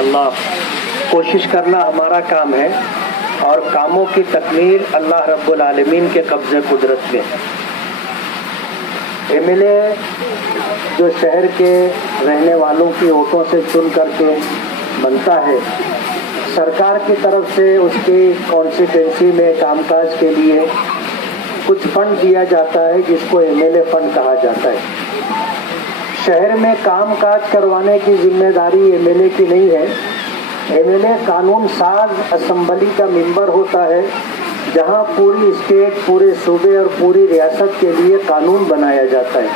اللہ کوشش کرنا ہمارا کام ہے اور کاموں کی تکمیل اللہ رب العالمین کے قبضے قدرت میں. ایم ایل اے جو شہر کے رہنے والوں کی ووٹوں سے چن کر کے بنتا ہے، سرکار کی طرف سے اس کی کانسٹیٹوینسی میں کام کاج کے لیے کچھ فنڈ دیا جاتا ہے جس کو ایم ایل اے فنڈ کہا جاتا ہے. شہر میں کام کاج کروانے کی ذمہ داری ایم ایل اے کی نہیں ہے. ایم ایل اے قانون ساز اسمبلی کا ممبر ہوتا ہے جہاں پوری اسٹیٹ، پورے صوبے اور پوری ریاست کے لیے قانون بنایا جاتا ہے.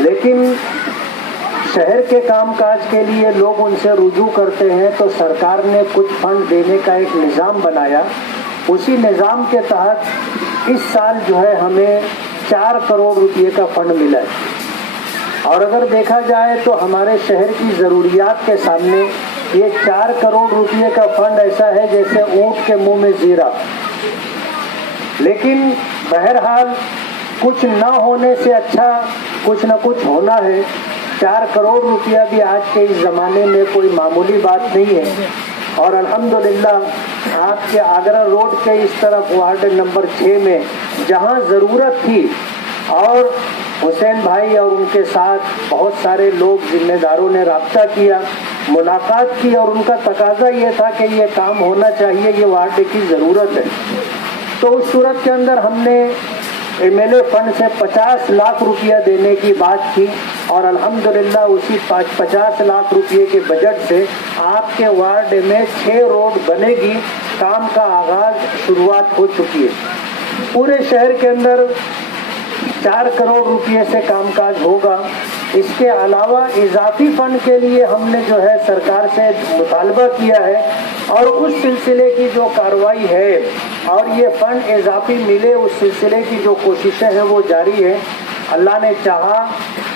لیکن شہر کے کام کاج کے لیے لوگ ان سے رجوع کرتے ہیں تو سرکار نے کچھ فنڈ دینے کا ایک نظام بنایا. اسی نظام کے تحت اس سال جو ہے ہمیں 4 کروڑ روپے کا فنڈ ملا ہے. اور اگر دیکھا جائے تو ہمارے شہر کی ضروریات کے سامنے یہ 4 کروڑ روپے کا فنڈ ایسا ہے جیسے اونٹ کے منہ میں زیرہ. لیکن بہرحال کچھ نہ ہونے سے اچھا کچھ نہ کچھ ہونا ہے. 4 کروڑ روپیہ بھی آج کے اس زمانے میں کوئی معمولی بات نہیں ہے. اور الحمدللہ آپ کے آگرہ روڈ کے اس طرف وارڈ نمبر 6 میں جہاں ضرورت تھی اور حسین بھائی اور ان کے ساتھ بہت سارے لوگ ذمہ داروں نے رابطہ کیا، ملاقات کی اور ان کا تقاضا یہ تھا کہ یہ کام ہونا چاہیے، یہ وارڈ کی ضرورت ہے. تو اس صورت کے اندر ہم نے ایم ایل اے فنڈ سے 50 لاکھ روپیہ دینے کی بات کی اور الحمدللہ اسی 50 لاکھ روپیے کے بجٹ سے آپ کے وارڈ میں 6 روڈ بنے گی. کام کا آغاز شروعات ہو چکی ہے. پورے شہر کے اندر 4 کروڑ روپیے سے کام کاج ہوگا. اس کے علاوہ اضافی فنڈ کے لیے ہم نے جو ہے سرکار سے مطالبہ کیا ہے اور اس سلسلے کی جو کارروائی ہے اور یہ فنڈ اضافی ملے اس سلسلے کی جو کوششیں ہیں وہ جاری ہے. اللہ نے چاہا،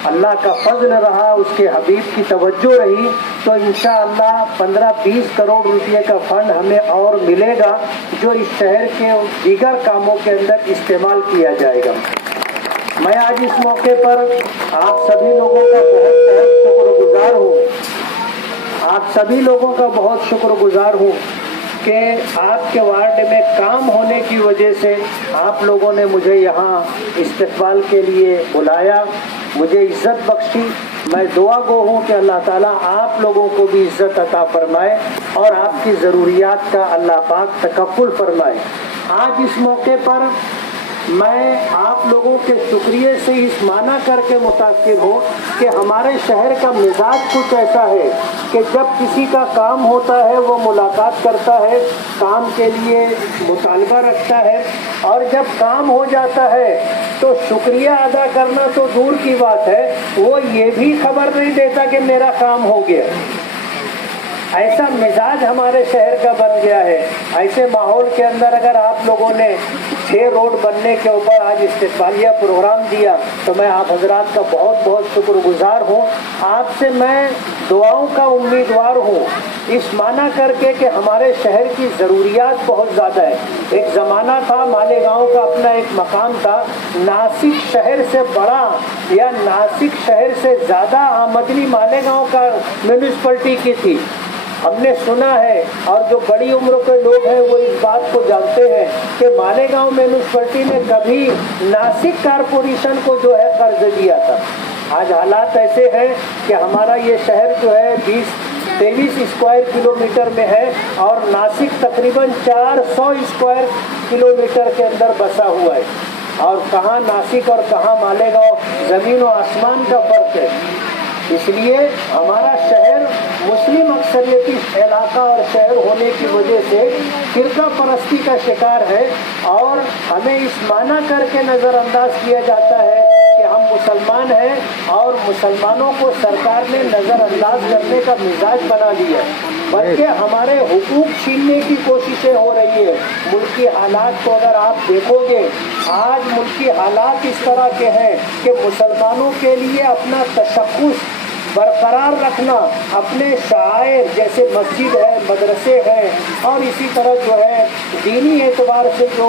اللہ کا فضل رہا، اس کے حبیب کی توجہ رہی تو انشاءاللہ 15-20 کروڑ روپے کا فنڈ ہمیں اور ملے گا جو اس شہر کے دیگر کاموں کے اندر استعمال کیا جائے گا. میں آج اس موقع پر آپ سبھی لوگوں کا بہت شکر گزار ہوں. آپ سبھی لوگوں کا بہت شکر گزار ہوں کہ آپ کے وارڈ میں کام ہونے کی وجہ سے آپ لوگوں نے مجھے یہاں استقبال کے لیے بلایا، مجھے عزت بخشی. میں دعا گو ہوں کہ اللہ تعالیٰ آپ لوگوں کو بھی عزت عطا فرمائے اور آپ کی ضروریات کا اللہ پاک تکفل فرمائے. آج اس موقع پر میں آپ لوگوں کے شکریہ سے اس معنی کر کے متاثر ہوں کہ ہمارے شہر کا مزاج کچھ ایسا ہے کہ جب کسی کا کام ہوتا ہے وہ ملاقات کرتا ہے، کام کے لیے مطالبہ رکھتا ہے اور جب کام ہو جاتا ہے تو شکریہ ادا کرنا تو دور کی بات ہے، وہ یہ بھی خبر نہیں دیتا کہ میرا کام ہو گیا. ایسا مزاج ہمارے شہر کا بن گیا ہے. ایسے ماحول کے اندر اگر آپ لوگوں نے 6 روڈ بننے کے اوپر آج استقبالیہ پروگرام دیا تو میں آپ حضرات کا بہت بہت شکر گزار ہوں. آپ سے میں دعاؤں کا امیدوار ہوں اس معنی کر کے کہ ہمارے شہر کی ضروریات بہت زیادہ ہے. ایک زمانہ تھا مالیگاؤں کا اپنا ایک مقام تھا، ناسک شہر سے بڑا یا ناسک شہر سے زیادہ آمدنی مالیگاؤں کا میونسپلٹی کی تھی. ہم نے سنا ہے اور جو بڑی عمر کے لوگ ہیں وہ اس بات کو جانتے ہیں کہ مالیگاؤں میونسپلٹی نے کبھی ناسک کارپوریشن کو جو ہے قرض دیا تھا. آج حالات ایسے ہیں کہ ہمارا یہ شہر جو ہے 23 اسکوائر کلومیٹر میں ہے اور ناسک تقریباً 400 اسکوائر کلومیٹر کے اندر بسا ہوا ہے. اور کہاں ناسک اور کہاں مالیگاؤں، زمین و آسمان کا فرق ہے. اس لیے ہمارا شہر مسلم اکثریتی علاقہ اور شہر ہونے کی وجہ سے فرقہ پرستی کا شکار ہے اور ہمیں اس معنی کر کے نظر انداز کیا جاتا ہے کہ ہم مسلمان ہیں اور مسلمانوں کو سرکار نے نظر انداز کرنے کا مزاج بنا لیا ہے، بلکہ ہمارے حقوق چھیننے کی کوششیں ہو رہی ہے. ملکی حالات کو اگر آپ دیکھو گے، آج ملکی حالات اس طرح کے ہیں کہ مسلمانوں کے لیے اپنا تشخص برقرار رکھنا، اپنے شعائر جیسے مسجد ہے، مدرسے ہیں اور اسی طرح جو ہے دینی اعتبار سے جو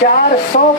400